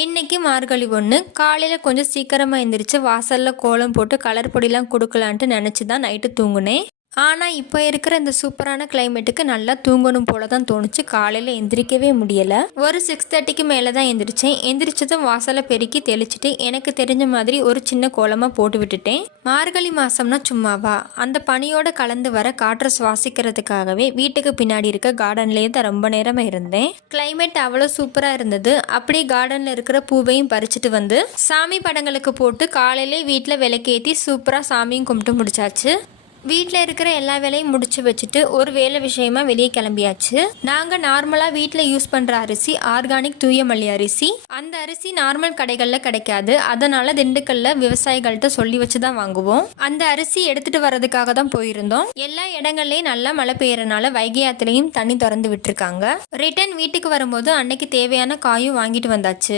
இன்னைக்கு மார்கழி 1 காலையில் கொஞ்சம் சீக்கிரமாக எழுந்திரிச்சு வாசலில் கோலம் போட்டு கலர் பொடிலாம் கொடுக்கலான்ட்டு நினச்சி தான் நைட்டு தூங்குனேன். ஆனால் இப்போ இருக்கிற இந்த சூப்பரான கிளைமேட்டுக்கு நல்லா தூங்கணும் போல தான் தோணுச்சு. காலையில் எந்திரிக்கவே முடியலை. ஒரு 6:30க்கு மேலே தான் எந்திரிச்சேன். எந்திரிச்சதும் வாசலை பெருக்கி தெளிச்சுட்டு எனக்கு தெரிஞ்ச மாதிரி ஒரு சின்ன கோலமாக போட்டு விட்டுட்டேன். மார்கழி மாதம்னா சும்மாவா, அந்த பனியோட கலந்து வர காற்றை சுவாசிக்கிறதுக்காகவே வீட்டுக்கு பின்னாடி இருக்க கார்டன்லேயே தான் ரொம்ப நேரமாக இருந்தேன். கிளைமேட் அவ்வளோ சூப்பராக இருந்தது. அப்படியே கார்டனில் இருக்கிற பூவையும் பறிச்சுட்டு வந்து சாமி படங்களுக்கு போட்டு காலையிலே வீட்டில் விளக்கேற்றி சூப்பராக சாமியும் கும்பிட்டு முடிச்சாச்சு. வீட்டில் இருக்கிற எல்லா வேலையும் முடிச்சு வச்சுட்டு ஒரு வேலை விஷயமா வெளியே கிளம்பியாச்சு. நாங்கள் நார்மலாக வீட்டில் யூஸ் பண்ணுற அரிசி ஆர்கானிக் தூய மல்லி அரிசி. அந்த அரிசி நார்மல் கடைகளில் கிடைக்காது. அதனால திண்டுக்கல்ல விவசாயிகள்கிட்ட சொல்லி வச்சு தான் வாங்குவோம். அந்த அரிசி எடுத்துட்டு வர்றதுக்காக தான் போயிருந்தோம். எல்லா இடங்கள்லையும் நல்லா மழை பெய்யறனால வைகை ஆத்துலையும் தண்ணி திறந்து விட்டுருக்காங்க. ரிட்டர்ன் வீட்டுக்கு வரும்போது அன்னைக்கு தேவையான காயும் வாங்கிட்டு வந்தாச்சு.